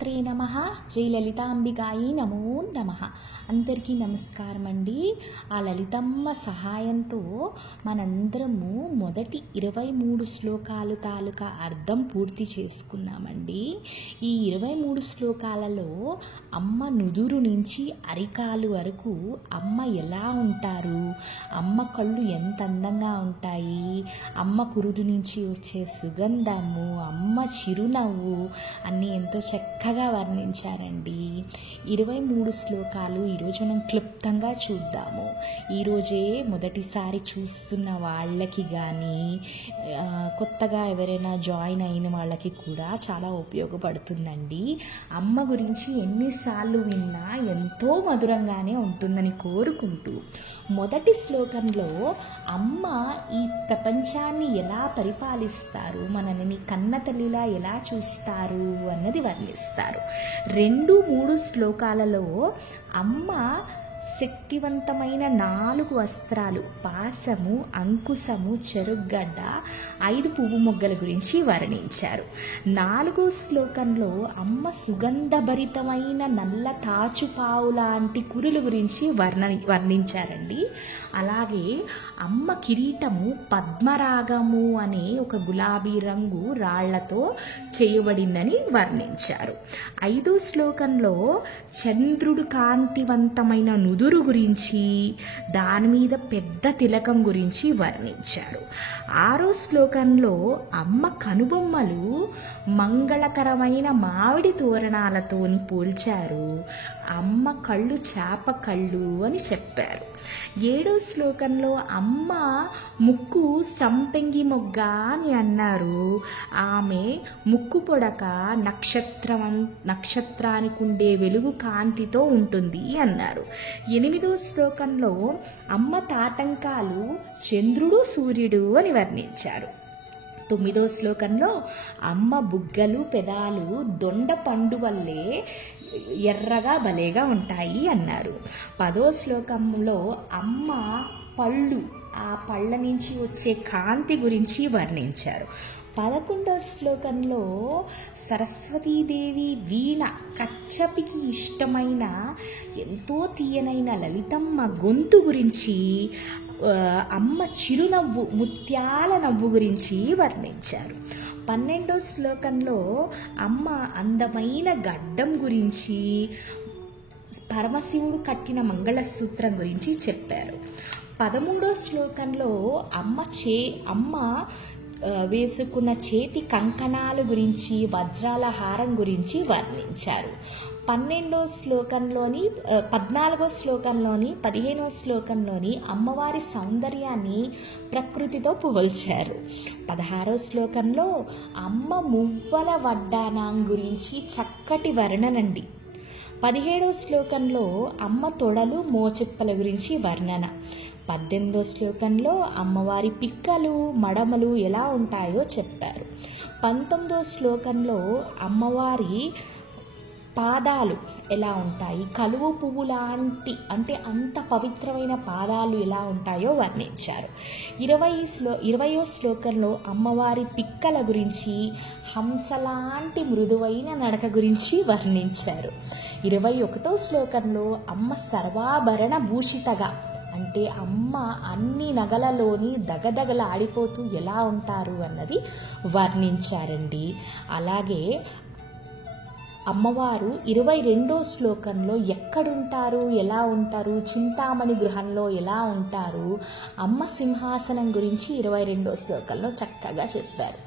శ్రీమాత్రే నమః. జై లలితాంబికాయి నమో నమః. అందరికీ నమస్కారం అండి. ఆ లలితమ్మ సహాయంతో మనందరము మొదటి 23 శ్లోకాలు తాలూకా అర్థం పూర్తి చేసుకున్నామండి. ఈ 23 శ్లోకాలలో అమ్మ నుదురు నుంచి అరికాలు వరకు అమ్మ ఎలా ఉంటారు, అమ్మ కళ్ళు ఎంత అందంగా ఉంటాయి, అమ్మ కురుడు నుంచి వచ్చే సుగంధము, అమ్మ చిరునవ్వు అన్నీ ఎంతో చక్కగా వర్ణించారండి. 23 శ్లోకాలు ఈరోజు మనం క్లుప్తంగా చూద్దాము. ఈరోజే మొదటిసారి చూస్తున్న వాళ్ళకి కానీ కొత్తగా ఎవరైనా జాయిన్ అయిన వాళ్ళకి కూడా చాలా ఉపయోగపడుతుందండి. అమ్మ గురించి ఎన్నిసార్లు విన్నా ఎంతో మధురంగానే ఉంటుందని కోరుకుంటూ మొదటి శ్లోకంలో అమ్మ ఈ ప్రపంచాన్ని ఎలా పరిపాలిస్తారు, మనల్ని కన్న తల్లిలా ఎలా చూస్తారు అన్నది వర్ణిస్తారు. 2-3 శ్లోకాలలో అమ్మ శక్తివంతమైన 4 వస్త్రాలు, పాసము, అంకుశము, చెరుగ్గడ్డ, 5 పువ్వు మొగ్గల గురించి వర్ణించారు. 4వ శ్లోకంలో అమ్మ సుగంధభరితమైన నల్ల తాచుపావు లాంటి కురుల గురించి వర్ణించారండి. అలాగే అమ్మ కిరీటము పద్మరాగము అనే ఒక గులాబీ రంగు రాళ్లతో చేయబడిందని వర్ణించారు. 5వ శ్లోకంలో చంద్రుడు కాంతివంతమైన నుదురు గురించి, దాని మీద పెద్ద తిలకం గురించి వర్ణించారు. 6వ శ్లోకంలో అమ్మ కనుబొమ్మలు మంగళకరమైన మామిడి తోరణాలతోని పోల్చారు. అమ్మ కళ్ళు చేప కళ్ళు అని చెప్పారు. 7వ శ్లోకంలో అమ్మ ముక్కు సంపెంగి మొగ్గ అని అన్నారు. ఆమె ముక్కు పొడక నక్షత్రానికి ఉండే వెలుగు కాంతితో ఉంటుంది అన్నారు. 8వ శ్లోకంలో అమ్మ తాటంకాలు చంద్రుడు సూర్యుడు అని వర్ణించారు. 9వ శ్లోకంలో అమ్మ బుగ్గలు పెదాలు దొండ పండు వల్లే ఎర్రగా భలేగా ఉంటాయి అన్నారు. 10వ శ్లోకంలో అమ్మ పళ్ళు, ఆ పళ్ళ నుంచి వచ్చే కాంతి గురించి వర్ణించారు. 11వ శ్లోకంలో సరస్వతీదేవి వీణ కచ్చపికి ఇష్టమైన ఎంతో తీయనైన లలితమ్మ గొంతు గురించి, అమ్మ చిరునవ్వు ముత్యాల నవ్వు గురించి వర్ణించారు. 12వ శ్లోకంలో అమ్మ అందమైన గడ్డం గురించి, పరమశివుడు కట్టిన మంగళసూత్రం గురించి చెప్పారు. 13వ శ్లోకంలో అమ్మ వేసుకున్న చేతి కంకణాల గురించి, వజ్రాల హారం గురించి వర్ణించారు. 14వ శ్లోకంలోని 15వ శ్లోకంలోని అమ్మవారి సౌందర్యాన్ని ప్రకృతితో పోల్చారు. 16వ శ్లోకంలో అమ్మ మువ్వల వడ్డానం గురించి చక్కటి వర్ణనండి. 17వ శ్లోకంలో అమ్మ తొడలు మోచెప్పల గురించి వర్ణన. 18వ శ్లోకంలో అమ్మవారి పిక్కలు మడమలు ఎలా ఉంటాయో చెప్పారు. 19వ శ్లోకంలో అమ్మవారి పాదాలు ఎలా ఉంటాయి, కలువ పువ్వు లాంటి అంటే అంత పవిత్రమైన పాదాలు ఎలా ఉంటాయో వర్ణించారు. 20వ శ్లోకంలో అమ్మవారి పిక్కల గురించి, హంసలాంటి మృదువైన నడక గురించి వర్ణించారు. 21వ శ్లోకంలో అమ్మ సర్వాభరణ భూషితగా అంటే అమ్మ అన్ని నగలలోని దగదగలాడిపోతూ ఎలా ఉంటారు అన్నది వర్ణించారండి. అలాగే అమ్మవారు 22వ శ్లోకంలో ఎక్కడుంటారు, ఎలా ఉంటారు, చింతామణి గృహంలో ఎలా ఉంటారు, అమ్మ సింహాసనం గురించి 22వ శ్లోకంలో చక్కగా చెప్పారు.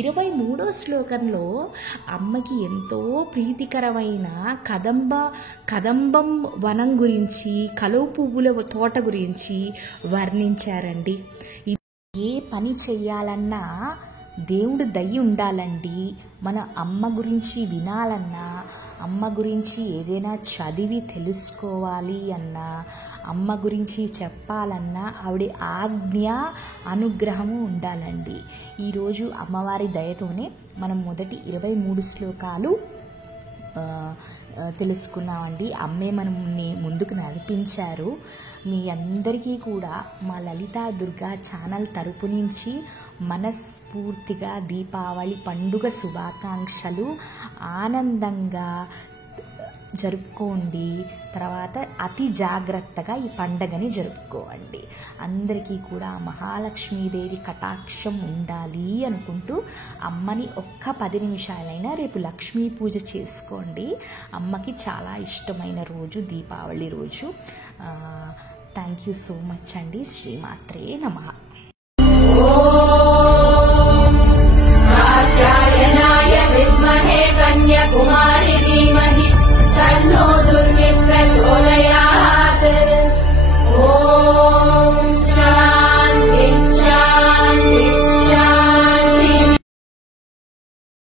23వ శ్లోకంలో అమ్మకి ఎంతో ప్రీతికరమైన కదంబం వనం గురించి, కలువ పువ్వుల తోట గురించి వర్ణించారండి. ఏ పని చెయ్యాలన్నా దేవుడు దయ ఉండాలండి. మన అమ్మ గురించి వినాలన్నా, అమ్మ గురించి ఏదైనా చదివి తెలుసుకోవాలి అన్నా, అమ్మ గురించి చెప్పాలన్నా ఆవిడ ఆజ్ఞ అనుగ్రహము ఉండాలండి. ఈరోజు అమ్మవారి దయతోనే మనం మొదటి 23 శ్లోకాలు తెలుసుకున్నామండి. అమ్మే మనల్ని ముందుకు నడిపించారు. మీ అందరికీ కూడా మా లలితా దుర్గా ఛానల్ తరపు నుంచి మనస్ఫూర్తిగా దీపావళి పండుగ శుభాకాంక్షలు. ఆనందంగా జరుపుకోండి. తర్వాత అతి జాగ్రత్తగా ఈ పండగని జరుపుకోండి. అందరికీ కూడా మహాలక్ష్మీదేవి కటాక్షం ఉండాలి అనుకుంటూ అమ్మని ఒక్క 10 నిమిషాలైనా రేపు లక్ష్మీ పూజ చేసుకోండి. అమ్మకి చాలా ఇష్టమైన రోజు దీపావళి రోజు. థ్యాంక్ యూ సో మచ్ అండి. శ్రీమాత్రే నమః.